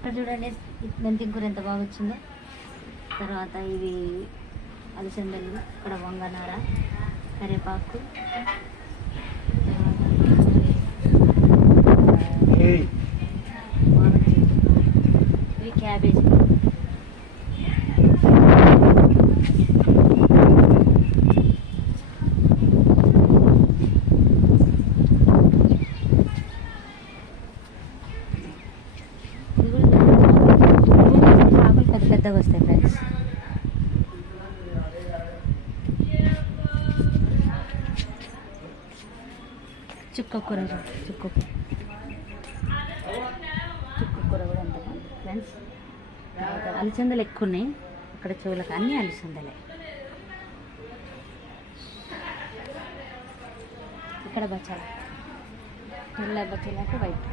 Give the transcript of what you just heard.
ఇక్కడ చూడండి మెంతి కూర ఎంత బాగా వచ్చిందో. తర్వాత ఇవి అలసందలు, ఇక్కడ వంగనార, కరివేపాకు, ఇవి క్యాబేజీ. పెద్దగా వస్తాయి ఫ్రెండ్స్. చుక్క కూర చుక్క కూర కూడా ఎంత బాగుంది ఫ్రెండ్స్. అలసందలు ఎక్కువ ఉన్నాయి అక్కడ, చెవులకు అన్నీ అలసందలే. ఇక్కడ బచ్చాలు, తెల్ల బచ్చాలకు వైట్.